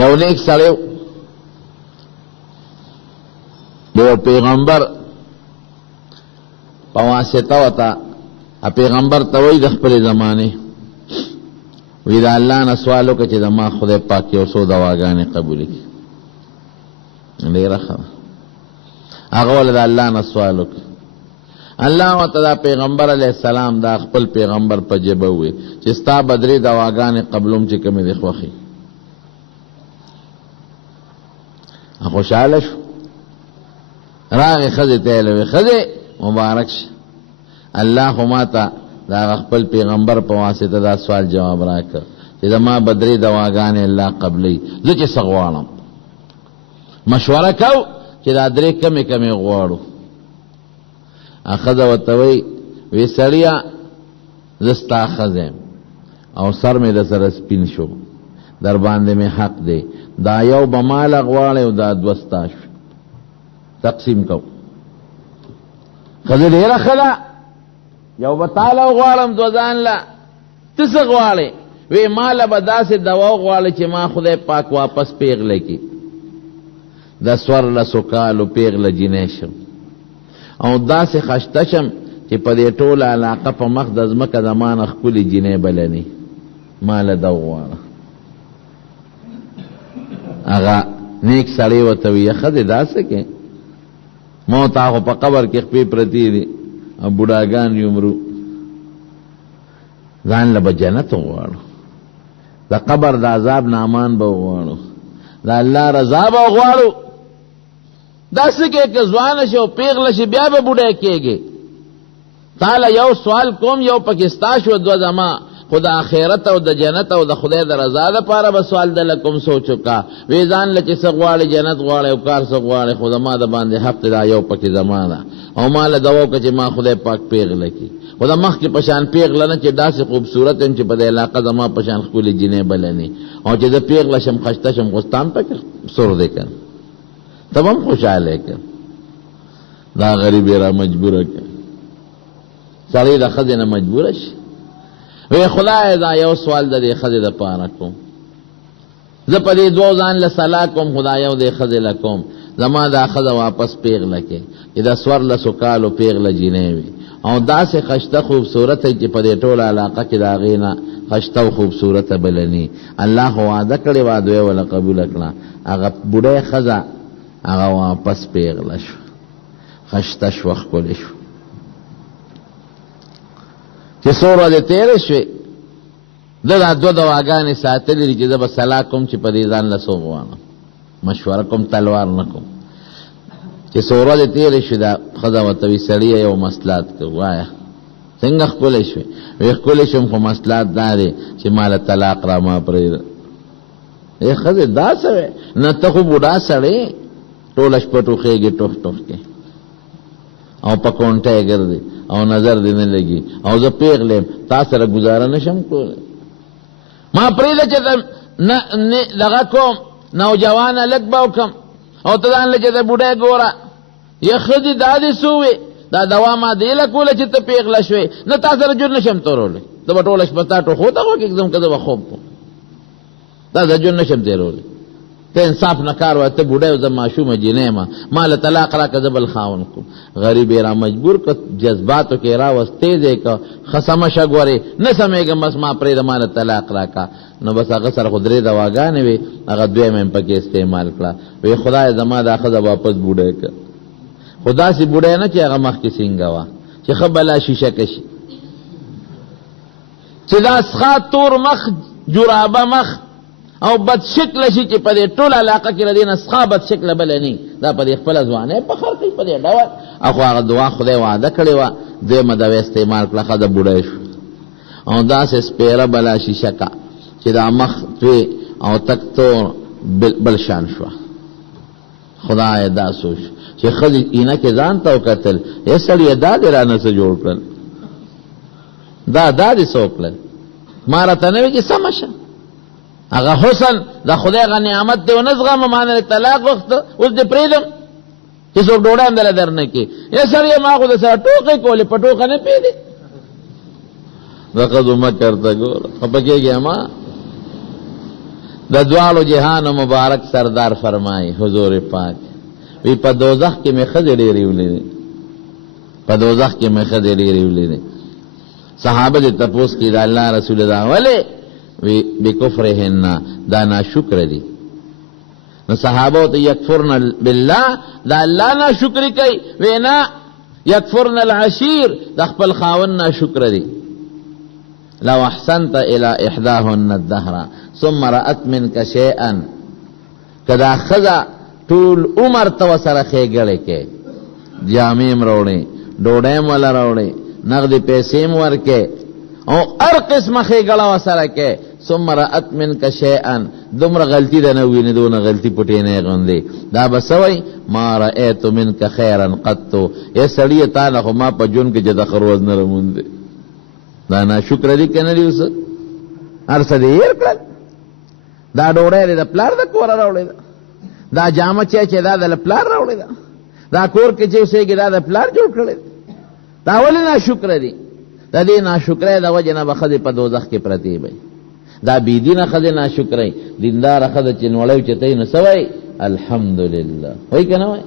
یو نیک سړی د پیغمبر په واسطه وته پیغمبر ته وایي د خپلې زمانې وی د الله نه سوال وکړه چې زما خدای پاک یو څو دواګانې قبولې کړي. ډېره ښه هغه ولې د الله نه سوال وکړه. الله ورته دا پیغمبر علیه السلام دا خپل پیغمبر په ژبه ووایي چې ستا به 3 دواګانې قبلوم چې کومې دې خوښې. خوشحاله شو. راغې ښځې ته یې ویل ښځې مبارک شه، الله خو ما ته دا خپل پیغمبر په واسطه دا سوال جواب راکړ چې زما به 3 دواګانې الله قبلوي. زه چې څه غواړم مشوره کو چې دا 3 کمې غواړو. ښځه ورته وی سړیه زه ستا ښځه یم او سر مې د سره سپین شو، در باندې مې حق دی، دا یو به ماله غواړی او دا 2 ستا شو، تقسیم کو. ښځه ډېره ښه ده، یو به تاله غواړم 2 ځان له. ته څه غواړې؟ وی ماله به داسې دوا غواړی چې ما خدای پاک واپس پیغله کړي، د 14 کالو پیغله جینۍ شم او داسې خشته شم چې په دې ټوله علاقه په مخ د ځمکه زما نه ښکلې جینۍ بله نه. ماله ده غواړه. هغه نیک سړی ورته وي ښځې داسې کې ما تا خو په قبر کې خپې پرتې دي او بوډاګان یمرو، ځان له به جنت وغواړو، د قبر د عذاب نه امان به وغواړو، د الله رضا به وغواړو. داسې کې که ځوانه شي او پیغله شي بیا به بوډی کېږي. تاله یو سوال کوم، یو پکې ستا شو 2 زما، خو د آخرت او د جنت او د خدای د رضا دپاره به سوال دله کوم سوچ وکړه. وی ځان له چې څه غواړې جنت غواړې او کار څه غواړې، خو زما د باندې حق دا یو پکې زما ده او ما له دوا وکړه چې ما خدای پاک پیغله کړي. خو د مخکې په شان پیغله نه چې داسې خوبصورت یم چې په دې علاقه زما په شان ښکلې جینۍ بله نه، او چې زه پیغله شم خشته شم خو ستا هم پکې سور دی که ته به هم خوشحاله که. دا غریب یې را مجبوره که سړی د ښځې نه مجبوره شي. وی خدای دا یو سوال د دې ښځې دپاره کوم، زه په دې 2 ځان له صلاح کوم، خدای یو دې ښځې له کوم زما دا ښځه واپس پیغله کې چې د 14 کالو پیغله جینۍ وي او داسې خشته خوبصورته چې په دې ټوله علاقه کې د هغې نه خشته او خوبصورته بله ني. الله خو وعده کړې وه، دوی وله قبوله کړه. هغه بوډۍ ښځه هغه واپس پیغله شو، خشته شوه، ښکلې شو. چې څو ورځې تېرې شوې ده دا 2 دواګانې ساتلې دي چې زه به صلاح کوم چې په دې ځان له څه غواړم، مشوره کوم، تلوار نه کوم. چې څو ورځې تېرې شوې دا ښځه ورته وي سړیه یو مصلحت کوه. وایه څنګه ښکلې شوې؟ وی ښکلې شوم خو مصلحت دا دی چې ما له طلاق را ما پرېږده. ای ښځې داسې وې نه، ته خو بوډا سړی ټوله شپه ټوخېږي ټوخ کې او په کونټه یې ګرځي او نظر دې نه لګي او زه پیغله یم، تا سره ګزاره نشم کولی. ما پرېږده چې دغه کوم نوجوانه لږ به وکړم او ته ځان له چې د بوډۍ ګوره. یا ښځې دا دې څه وې دا دوا ما دې له کوله چې ته پیغله شوې، نه تا سره جور نشم تورولی، زه به ټوله شپه ستا ټوخو ته غوږېږدم که زه به خوب کوم، دا زه جور نشم تېرولی. ته انصاف نه کار وایه، ته بوډۍ او زه ماشومه جینۍ یم، ما له طلاق راکړه زه بل خاوند کوم. غریب یې را مجبور کړه، جذباتو کې راوست، تیز یې کړه، ښه سمه شه ګورې نه سمېږم بس ما پرېږده ما له طلاق راکړه. نو بس هغه سره خو 3 دواګانې وې، هغه 2 مې پکې استعمال کړه. وی خدای زما دا ښځه واپس بوډۍ کړه، خو داسې بوډۍ نه چې هغه مخکې سینګه وه چې ښه بلا شیشکه شي، چې دا څښا تور مخ جرابه مخ او بد شکل شي چې په دې ټول علاقه کې ردی نه څخه بد شکل بل نه دا په دې خپل ځوانه په خر کې په دې ډول اخو هغه دعا خدای وعده کړی و دې مدوي استعمال کړه خدای بوډای شو او دا سه سپیره بلا شیشه کا چې دا مخ توی او تک تو بل شان شو خدای دا سوچ چې خلی اینه کې ځان ته وکتل یې سړی دا درانه سره جوړ کړل دا دې سوکل مارته نه وی چې سمشه هغه حسن دا خدای غ نعمت دی ونزغه معنی طلاق وخت اوس دې پریدم چې څو ډوډۍ اندل درنه کې یې سړی ما خو د سره ټوکې کولې پټوکه نه پیدي لقد مکرت ګور خپګېږي ما د دوالو جهان مبارک سردار فرمای حضور پاک وی په دوزخ کې مې خځې ډېرې ولیدې، په دوزخ کې مې خځې ډېرې ولیدې. صحابه دې تپوس کړي د الله رسول الله ولې؟ وی بکفرهن، دا ناشکر دي. نو صحابه ته یکفرن بالله، دا الله ناشکری کوي. وینا یکفرن العشیر، د خپل خاوند ناشکر دي. لو احسنت الى احداهن الدهر ثم رأت منك شيئا، کدا خذا طول عمر تو سره خېګړې کې جامیم روړې ډوډۍ ولا روړې نغدي پیسې ورکې او هر قسمه خېګړه وسره کې ثم رأت منك شيئا، دومره غلطی ده نه ویني، دونه غلطی پټې نه غوندې. دا بسوي ما رأيت منك خيرا قط، یا سړی تا نه خو ما په جون کې جدا خروز نه رموندې. دا ناشکر دي کنه دي اوس هر څه دې هېر کړل. دا ډوډۍ د پلار د کوره راوړې ده، دا جامه چې دا د پلار راوړې ده، دا کور کې چې اوسېږي دا د پلار جوړ کړی. دا ولې ناشکر دي؟ د دې ناشکرۍ د وجې نه به ښځې په دوزخ کې پرتې وي. دا بېدینه ښځې ناشکرۍ، دینداره ښځه چې نوړی اوچتوي نو څه وایي؟ الحمدلله وایي که نه وایي؟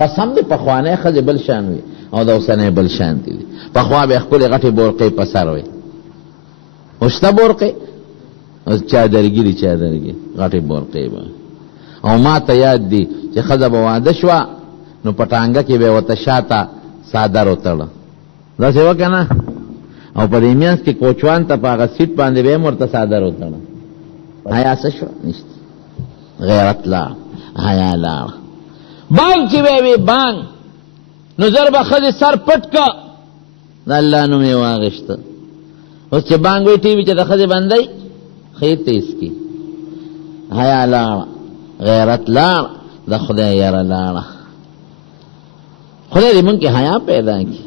قسم دې پخوانی ښځې بل شان وي او د اوسنۍ بل شان دي. پخوا به ښکلې غټې بورقې په سر وي، اوس شته بورقې؟ اوس چادرګي دي، چادرګي غټې بورقې به. او ما ته یاد دي چې ښځه به واده شوه نو په ټانګه کې به ورته شاته څادر وتړه، داسې وه که نه؟ او په دې منځ کې کوچوان ته په هغه سیټ باندې به یې هم ورته څادر وتړه. حیا څه شوه؟ نشته. غیرت لاړ، حیا لاړ. بانګ چې به وي بانګ، نو زر به ښځې سر پټ که د الله نوم یې واغېشته. اوس چې بانګ وي ټي وي چې د ښځې بندی خیر تیز کی. حیا لاړه، غیرت لاړ، د خدای یاره لاړه. خدای دې مونږ کې حیا پیدا کړي.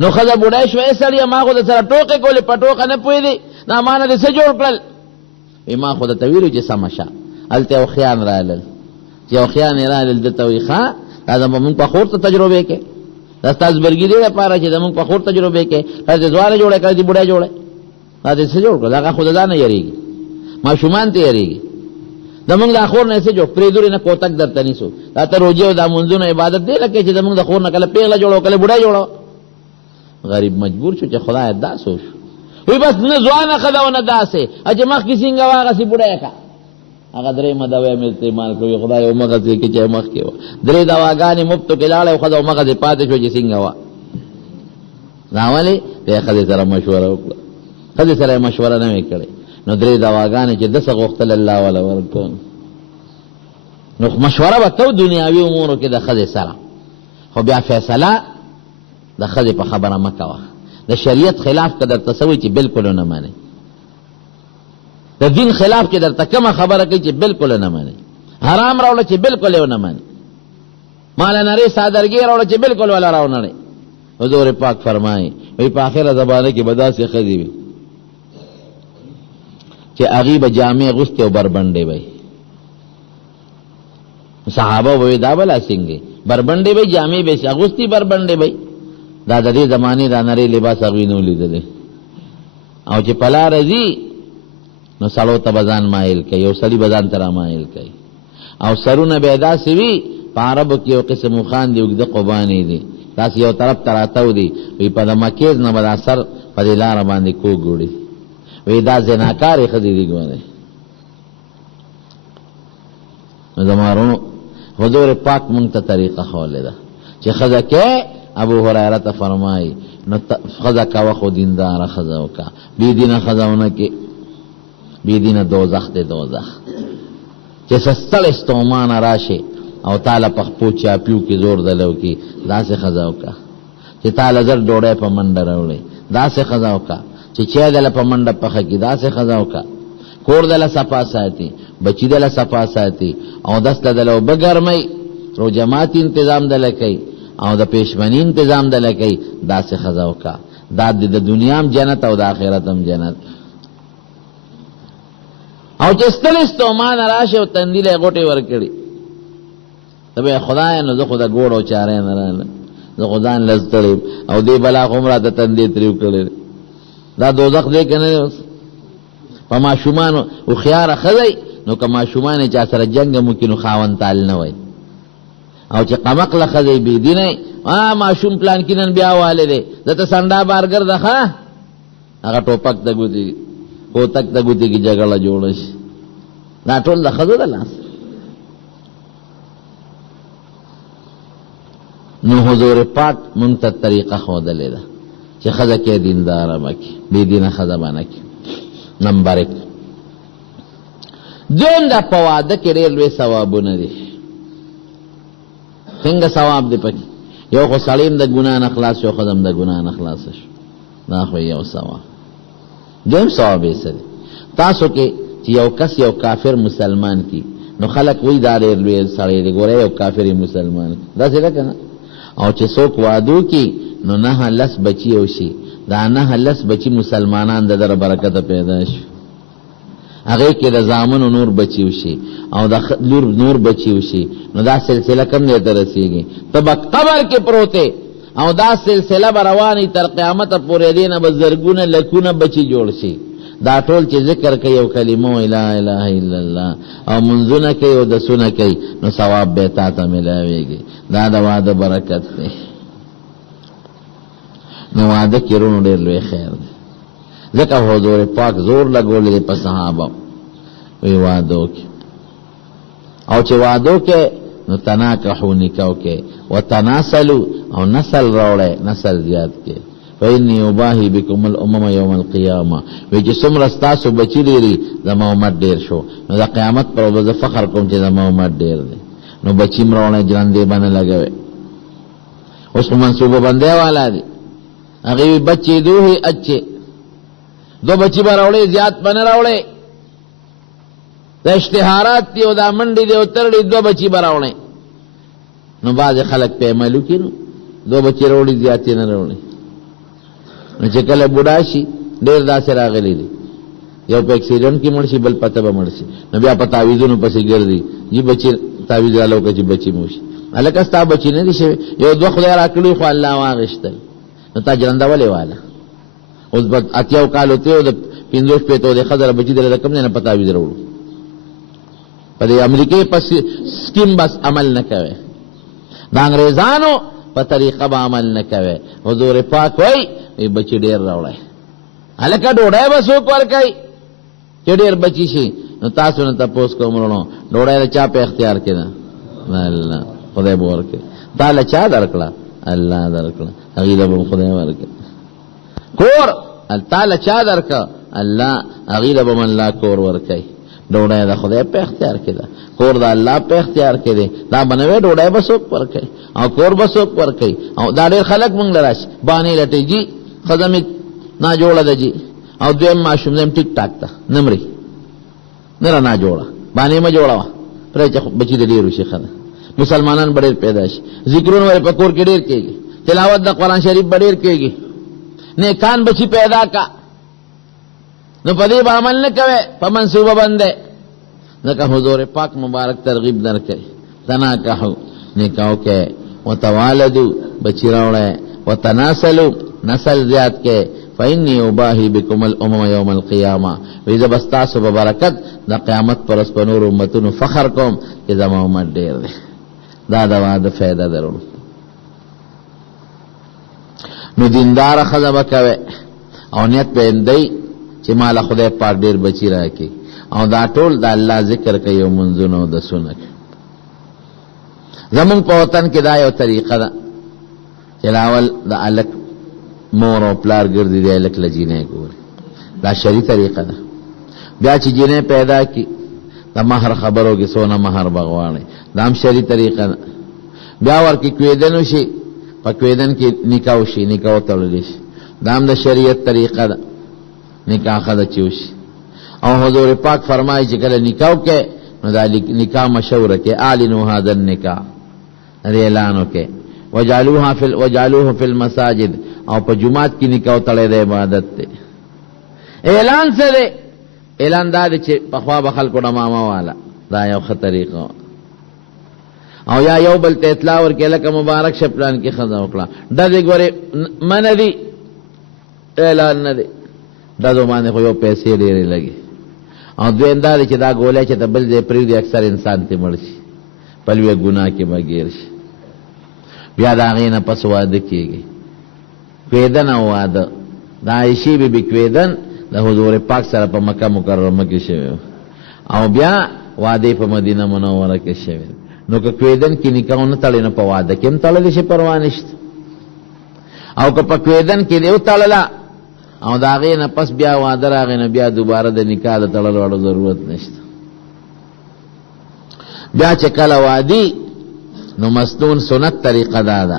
نو ښځه بوډۍ شوې سړیه ما خو د سره ټوکې کولې، په ټوکه نه پوهېدې، دا ما نه دې څه جوړ کړل؟ وی ما خو درته ویلو چې سمه شه. هلته یو خیان رالل، چې یو خیان یې رالل دته وایي ښه دا زموږ مونږ په خور ته تجربې کې، دا ستاسو برګي دې لپاره چې زموږ په خور تجربې کې کله دې ځوانه جوړه کله دې بوډۍ جوړه، دا دې څه جوړ کړل؟ هغه خو د ځان نه یېرېږي، ماشومان ته یېرېږي. زمونږ د خور نه څه جوړ پرېدورې نه کوتک درته نیسو. دا ته روجې او دا منځونه عبادت دی لکه چې زمونږ د خور نه کله پیغله جوړه کله بوډۍ جوړه. غریب مجبور شو چې خدای داسې وشو. وی بس نه ځوانه ښځه و نه داسې چې مخکې څنګه وه هغسې بوډۍ که. هغه درېیمه دوا مې استعمال کړو، خدای همغسې کې چې مخکې وه. درې دواګانې مفتو کې لاړې او ښځه همغسې پاتې شو چې څنګه وه. دا ولې؟ دی ښځې سره مشوره وکړه، ښځې سره یې مشوره نه وې کړې. نو درې دواګانې چې دسه غوښتل الله والا ورکړو. نو مشوره به کو دنیاوي امورو کې د ښځې سره، خو بیا فیصله د ښځې په خبره مه کوه. د شریعت خلاف که درته څه وایي چې بلکل ونه منئ، د دین خلاف چې درته کومه خبره کوي چې بلکل نه منئ، حرام راوړه چې بلکل یې ونه منئ، مال نرۍ سادرګي راوړه چې بلکل ولا راونړئ. حضور پاک فرمایي وایي په آخره زمانه کې به داسې ښځې وي چې هغې به جامې اغوستې او بربنډې به صحابه به وایي دا بلا څنګه بربنډې به جامې به اغوستې بربنډې به. دا د دې زمانې دا نری لباس هغوی نه لیدلی. او چې په لاره ځي نو سړو ته به ځان مایل کوي، یو سړي به ځان ته رامایل کوي. او سرونه به یې داسې وي، په عربو کې یو قسم اوښان دي، اوږده قبانې دي، داسې یو طرف ته راتاو دي. وایي په د مکیز نه به دا سر په دې لاره باندې کوږ وړي. وی دا زناکارې ښځې دي ګورئ. نو زمارونو حضور پاک مونږ ته طریقه ښولې ده چې ښځه کې. ابو هریره ته فرمایي نو ښځه کوه خو دینداره ښځه وکړه، بېدینه ښځه ونه کې. بېدینه دوزخ دی دوزخ. چې څه ستړی ستومانه راشي او تاله په خپو چاپیو کې زور دلو کې، داسې ښځه وکړه. چې تاله زر ډوډۍ په منډه راوړې، داسې ښځه وکړه. چې چای دله په منډه پخه کړي، داسې ښځه وکړه. کور دله صفا ساتي، بچي دله صفا ساتي، او دس دله اوبه ګرمئ، روجماتي انتظام دله کوي او د پیشمنی انتظام دله کوي، داسې ښځه وکړه. دا د دنیا هم جنت او د آخرت هم جنت. او چې ستړی ستومانه راشي او تندي له یې غوټې ورکړي، ته به خدایه نو زه خو د ګوړ او چارې نه رالم، زه خو ځان لږ ستړی او دې بلا خو هم راته تندې تریو کړی. دا دوزخ دی که نه دی؟ اوس په ماشومانو هوښیاره ښځی نو که ماشومان چا سره جنګ ممکن نو خاوند تال نه وای، او چې قمقله ښځی بېدینی ماشوم پلان کې نن بیا والی دی دته سنډا بارګر ده ښه هغه ټوپک ته ګوتې کوتک ته ګوتې کې جګړه جوړه شي. دا ټول د ښځو د لاس. نو حضور پاک مونږ ته طریقه ښودلې ده چې ښځه کې دینداره به کړي، بېدینه ښځه به نه کړي. نمبر 1 دویم دا په واده کې ډېر لوی ثوابونه دي. څنګه ثواب دی پکې؟ یو خو سړی هم د ګناه نه خلاص شو، ښځه هم د ګناه نه خلاصه شو، دا خو یو ثواب. دویم ثواب یې څه دی؟ تاسو کې چې یو کس یو کافر مسلمان کی نو خلق وی دا ډېر لوی سړی دی، ګوره یو کافر مسلمان کی، داسې ده که نه؟ او چې څوک وادو کی نو 9 بچي وشي، دا 9 بچي مسلمانان د در برکته پیدا شي، هغې کې د زامنو نور بچي وشي او د لور نور بچي وشي، نو دا سلسله کم دی ته رسېږي. ته به قبر کې پروتې او دا سلسله به روانې تر قیامته پورې، دې نه به زرګونه لکونه بچي جوړ شي. دا ټول چې ذکر کوي او کلمو لا اله الا الله او منځونه کوي او دسونه کوي نو ثواب به تا ته ملاویږي. دا د واده برکت دی. نو واده کې رونو ډېر لوی خیر دی، ځکه حضور پاک زور لګولی دی په صحابه وی وادو کې، او چې وادو کې نو تناکحو نکاو کې وتناسلو او نسل راوړی، نسل زیات کې. فإني أباهي بكم الأمم يوم القيامة، وی چې څومره ستاسو بچي ډېري زما امت ډېر شو، نو د قیامت پر ورځ زه فخر کوم چې زما امت ډېر دی. نو بچي م راوړی جرندې به نه لګوئ. اوس خو منصوبه بندۍ والا دي، هغې وی بچې دو هی اچې، 2 بچي به راوړی زیات به نه راوړی. د اشتهارات دي او دا منډې دي او ترړې 2 بچي به راوړی. نو بعضې خلک په عملو کې نو 2 بچي راوړي زیات یې نه راوړي. نو چې کله بوډا شي ډېر داسې راغلی دي، یو په اکسیډنټ کې مړ شي بل پته به مړ شي، نو بیا په تعویذونو پسې ګرځي، جي بچي تعویذ راله وکړه چې بچي مو شي. هلکه ستا بچي نه دي شوي، 1-2 خدای راکړي خو الله واغېښتل، نو تا جرنده ولې واله؟ اوس به 80 کالو ته او د 50 د ښځه بچي دله د کوم ځای نه په تعویذ راوړو؟ په دې امریکې په سکیم بس عمل نه کوي، د انګریزانو په طریقه به عمل نه کوي. حضور پاک وایي بچی ډېر راوړی، هلکه ډوډۍ به څوک ورکوي چې ډېر بچي شي؟ نو تاسو نه تپوس کوم وروڼو ډوډۍ د چا په اختیار کې ده؟ الله خدای به ورکوي. تا له چا درکړه؟ الله درکړه، هغې له به خدای ورکوي. کور تا له چا درکړه؟ الله، هغې له به الله کور ورکوي. ډوډۍ د خدای په اختیار کې ده، کور د الله په اختیار کې دی. دا به نه وی ډوډۍ به څوک ورکوي او کور به څوک ورکوي؟ او دا ډېر خلک مونږ له راشي بانې لټوي، جي ښځه مې ناجوړه ده جي، او دویم ماشوم دی ټیک ټاک ته نه مري، نه را ناجوړه بانې مه جوړوه، پرې چې بچي د ډېر وشي. ښه مسلمانان به ډېر پیدا شي، ذکرونه ورې په کور کې ډېر کېږي، تلاوت د قرآن شریف به ډېر کېږي، نیکان بچي پیدا کا. نو په دې به عمل نه کوي، په منصوبه بندۍ. ځکه حضور پاک مبارک ترغیب درکوي، تناکحو نکاح کې، وتوالدو بچی راوړی، وتناسلو نسل زیات کې. فإني أباهي بكم الأمم يوم القيامة، وی زه به ستاسو په برکت د قیامت پر ورځ په نورو امتونو فخر کوم چې زما امت ډېر دی. دا د واده فایده درلو. نو دینداره ښځه به کوئ او نیت به یې دی چې ماله خدای پاک ډېر بچي راکړي، او دا ټول د الله ذکر کوي او منځونه او دسونه کوي. زمونږ په وطن کې دا یو طریقه ده چې لاول د هلک مور او پلار ګرځي دی هلک له جینۍ ګوري، دا شرعي طریقه ده. بیا چې جینۍ پیدا کړي د مهر خبرو کې څونه مهر به غواړي، دا هم شرعي طریقه ده. بیا ورکې کویدن وشي، په کویدن کې نکاح وشي، نکاح وتړلی شي، دا هم د شریعت طریقه ده، نکاح ښځه چې وشي. او حضور پاک فرمایي چې کله نکاح کې نو دا نکاح مشوره کې، اعلنوا هذا النکاح، اعلان وکړي، وجعلوه فی المساجد، او په جمعات کې نکاح تړی د عبادت دی. اعلان څه دی؟ اعلان دا دی چې پخوا به خلکو ډمامه واله، دا یو ښه طریقه. او یا یو بل ته اطلاع ورکړي لکه مبارک شه پلان کې ښځه وکړه، ډزې ګورې منه دي، اعلان نه دی، ډزو باندې خو یو پیسې ډېرې لګي، او دویم دا دی چې دا ګولۍ چې ته بل ځای پرېږدي اکثر انسان ته مړ شي، په لویه ګناه کې به ګیر شي. بیا د هغې نه پس واده کېږي، کویدن او واده. د عایشې بیبي کویدن د حضور پاک سره په مکه مکرمه کې شوی او بیا واده په مدینه منوره کې شوی. نو که کویدن کې نکاح نه تړي نو په واده کې هم تړلی شي، پروا نشته. او که په کویدن کې دې وتړله او د هغې نه پس بیا واده راغی نو بیا دوباره د نکاح د تړلو ضرورت نشته. بیا چې کله وادي نو مسنون سنت طریقه دا ده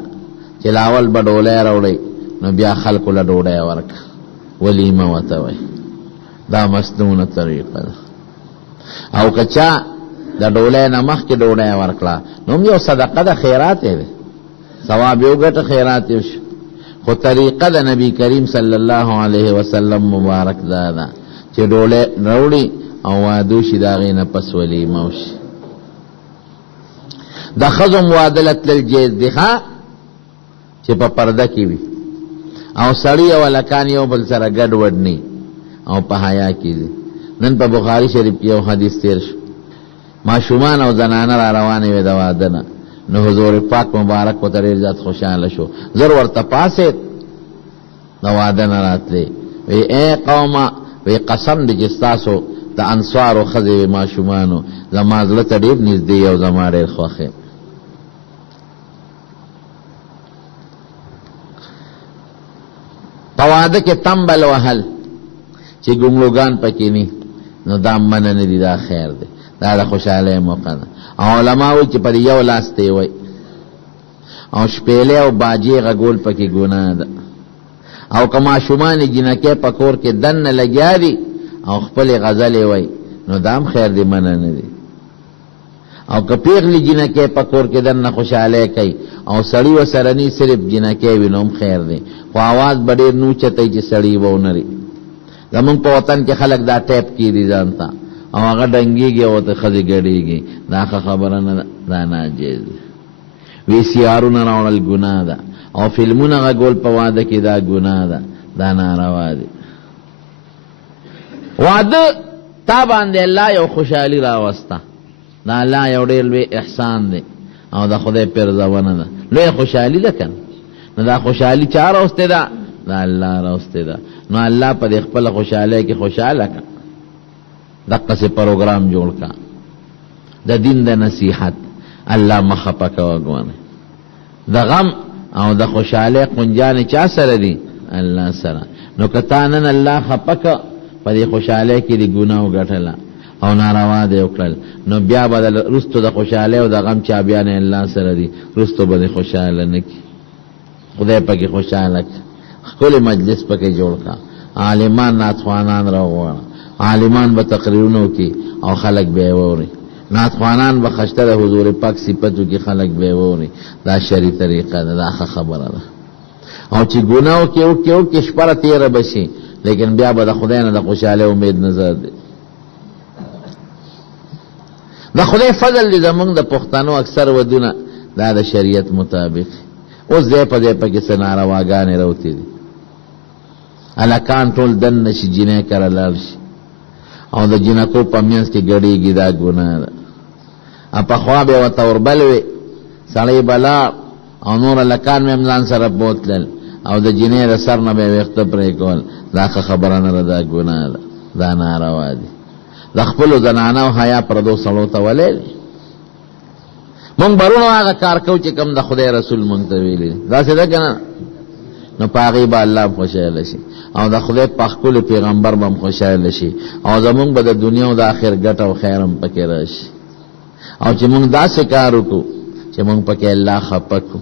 چې لاول به ډولی راوړئ نو بیا خلکو له ډوډۍ ورکړه، ولیمه ورته وایي. دا مسنونه طریقه ده. او که چا د ډولی نه مخکې ډوډۍ ورکړه نو هم یو صدقه ده، خیرات یې ده، ثواب یې وګټه، خیرات یې وشو. خو طریقه د نبی کریم صلی الله علیه وسلم مبارک دا ده چې ډولی راوړي او واده وشي، د هغې نه پس ولیمه وشي. د ښځو مواده تلل جایز دی چې په پرده کې وي او سړي او هلکان یو بل سره ګډوډ نه او په حیا کې دي. نن په بخاري شریف کې یو حدیث تیر شو، ماشومان او زنانه را روانې وې د واده نه، نو حضور پاک مبارک ورته ډېر زیات خوشحاله شو. زر ورته پاسېد د واده نه راتلې، وی ای قومه، وی قسم دی چې ستاسو د انصارو ښځې ماشومانو زما زړه ته ډېر نږدې او زما ډېر خوښې. په واده کې تمبل وهل چې ګملوګان پکې ني نو دا منع نه دي، دا خیر دی، دا د خوشحالۍ موقع ده. او علما وایي چې په یو لاس ته یې وایي او شپېلې او باجې غږول پکې ګناه ده. او که ماشومان یې جنکۍ په کور کې دننه لګیا دي او خپلې غزلې وایي نو دا هم خیر دی، منع نه دی. او که پیغلې جنکۍ په کور کې دننه خوشحالۍ کوي او سړي ورسره ني، صرف جنکۍ وي نو هم خیر دی، خو آواز به ډېر نه اوچتوي چې سړي به ونه لري. زمونږ په وطن کې خلک دا ټیپ کېدي ځان ته او هغه ډنګېږي او ورته ښځې ګډېږي، دا ښه خبره نه ده، دا ناجیز ده. وی سی آرونه راوړل ګناه ده او فلمونه غږول په واده کې دا ګناه ده، دا ناروا دي. واده تا باندې الله یو خوشحالي راوسته، دا الله یو ډېر لوی احسان دی او د خدای پرځونه ده، لوی خوشحالي ده که نه. نو دا خوشحالي چا راوستې ده؟ دا الله راوستې ده. نو الله په دې خپله خوشحالۍ کې خوشحاله که، دقسې پروګرام جوړ کا د دین د نصیحت، الله مخه پکوه ګوانه. د غم او د خوشحالۍ قنجانې چا سره دي؟ الله سره. نو که تا نن الله خپکه په دې خوشحالۍ کې دې ګناه وګټله او ناروا دې وکړل، نو بیا به رستو د خوشحالۍ او د غم چابیانې الله سره دي، رستو به دې خوشحاله نه کړي. خدای پکې خوشحاله کړه، ښکلی مجلس پکې جوړ کا، عالمان نعتخوانان راوغواړه، عالمان به تقریرونه وکړي او خلک به یې واوري، نعتخوانان به خشته د حضور پاک صفت وکړي، خلک به یې واوري. دا شرعي طریقه ده، دا ښه خبره ده. او چې ګناه وکړي شپه تېره به شي، لیکن بیا به د خدای نه د خوشحالۍ امید نظر دی. د خدای فضل دی زمونږ د پښتنو اکثر ودونه دا د شریعت مطابق. اوس ځای په ځای پکې څه نارواګانې راوتې دي، هلکان ټول دننه شي، جینۍ کره لاړ شي او د جنکو په منځ کې ګډېږي، دا ګناه ده. پخوا به ورته وربل وي، سړی به لاړ او نور هلکان مې هم ځان سره بوتلل او د جینۍ د سر نه به یې ویښته پرې کول، دا ښه خبره نه ده، دا ګناه ده، دا ناروا دي. د خپلو زنانو حیا پردو سړو ته ولې دی؟ مونږ برونو هغه کار کوو چې کوم د خدای رسول مونږ ته ویلي دي، داسې ده که نه؟ نو په هغې به الله خوشحاله شي او د خدای په ښکلي پیغمبر به هم خوشحاله شي او زمونږ به د دنیا او د آخر ګټه او خیر هم پکې راشي. او چې مونږ داسې کار وکړو چې مونږ پکې الله خفه کړو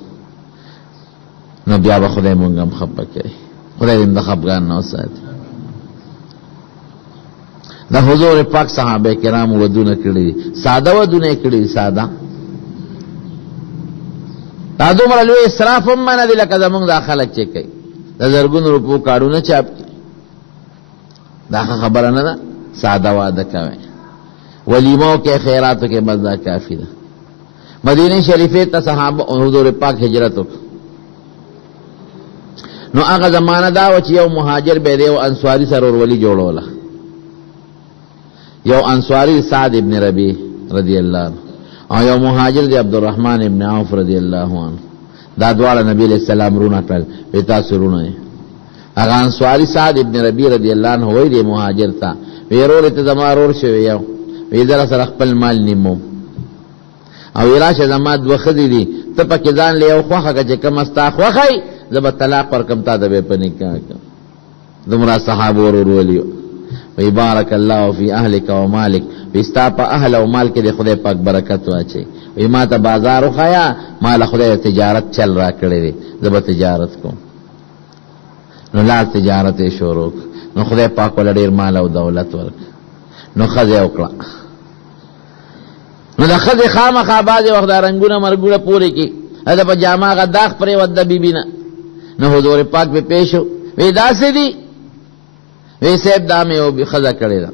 نو بیا به خدای مونږ هم خفه کوي. خدای دې د خفګان نه وساتي. د حضور پاک صحابه کرام ودونه کړي دي، ساده ودونه یې کړي دي، ساده. دا دومره لوی اسراف هم منع دي لکه زمونږ دا خلک چې کوي، د زرګونو روپو کارډونه چاپ کړي، دا خبره نه ده. ساده واده کوي، ولیمو کې خیراتو کې بس دا کافي ده. مدینه شریفه ته صحابه حضور پاک هجرت وکړ، نو هغه زمانه دا و چې یو مهاجر به دی او انصاري سره ورولي جوړوله یو انصاری سعد ابن ربیع رضی اللہ عنہ او یو مهاجر دی عبدالرحمن ابن عوف رضی اللہ عنہ. دا دواړه نبی علیہ السلام رونه کړل وی تاسو رونه. هغه انصاری سعد ابن ربیع رضی اللہ عنہ وی دی مهاجر تا وی رور ته زما رور شوی یو وی در سره خپل مال نیمو او راشه زما دوه خدي دي ته پکې ځان لیو خوخه چې کم استا خوخی زب طلاق پر کم تا د به پنی کا دمرا صحابه ورور ولیو وی بارک الله فی اهلک و مالک وستا په اهل او مال کې د خدای پاک برکت واچي. وی ما ته بازار خیا مال خدای تجارت چل را کړی دی زب تجارت کوم. نو لا تجارت شروع نو خدای پاک ول ډیر مال او دولت ورک نو خزه وکړه. نو د خزه خامخا باز وخت رنگونه مرګونه پوری کی دا په جامه غ داغ پرې ود بیبینا. نو حضور پاک به پیشو وی داسې دی وی سیب دامه او به خزه کړی دا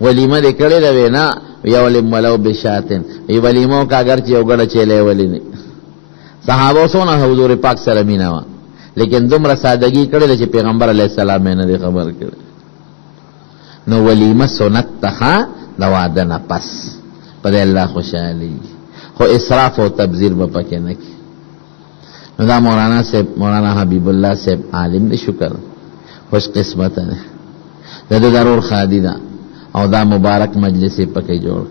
ولیمه دې کړی دا وینا یا ولیم ولو بشاتن ای ولیمو کا اگر چې وګړه چلے ولی نه. صحابه سونه حضور پاک سره مینا وا لیکن دومره سادگی کړی چې پیغمبر علیه السلام نه خبر کړی. نو ولیمه سنت ته دا وعده نه پس په الله خوشالي خو اسراف او تبذیر به پکې نه کی. نو دا مولانا حبیب الله صاحب عالم دی شکر خوش قسمت ده د ضرور خادي دا او دا مبارک مجلس پکې جوړ.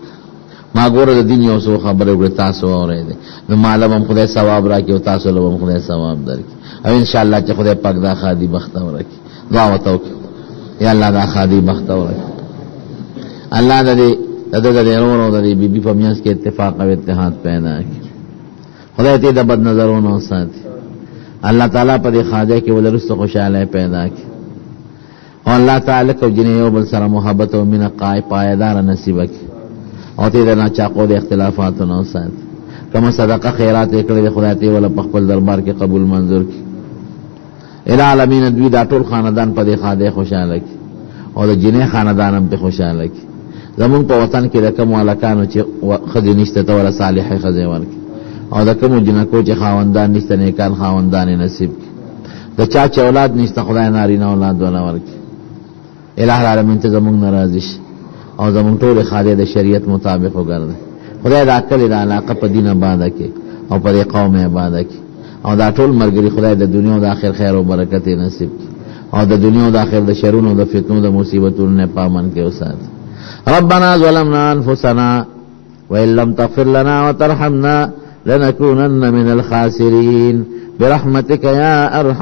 ما ګوره د دین یو څو خبره وکړه تاسو اورئ نو معلوم خدای ثواب راکړي او تاسو له خدای ثواب درکړي او ان شاء الله چې خدای پاک دا خادي بخت ورکړي. دعا وکړو یا الله دا خادي بخت ورکړي. الله دې د ورو د بیبي په میاس کې اتفاق او اتحاد پیدا کړي. خدای دې د بد نظرونو ساتي. الله تعالی په دې خاجه کې ولرسته خوشاله پیدا کړي او الله تعالی کو جنې یو بل سره محبت او مینه پایدار نصیب کړي او دې نه چا کو د اختلافاتو نه ساتي. کما صدقه خیرات کړي خدای ته ول په خپل دربار کې قبول منظور کړي. العالمین دوی دا ټول خاندان په دې خاجه خوشاله کړي او د جنې خاندان هم په خوشاله کړي. زمون په وطن کې د کوم الکانو چې خدای نشته ته ولا صالحه خزه ورکړي او د کوم جنکو چې خاوندان نشته نیکان خاوندان نصیب د چا چې اولاد نشته خدای نارینه اولاد ولا ورکړي. الہ العالمین ته زمون ناراضي او زمون ټول خاله د شریعت مطابق وګرځي. خدای دا کړی دا علاقه په دین آباد کې او په قوم آباد کې او دا ټول مرګري خدای د دنیا او د آخرت خیر او برکت نصیب او د دنیا او د آخرت د شرونو او د فتنو د مصیبتونو نه پامن کې اوسات. ربنا ظلمنا انفسنا وان لم تغفر لنا وترحمنا لنكونن من الخاسرين برحمتك يا ارحم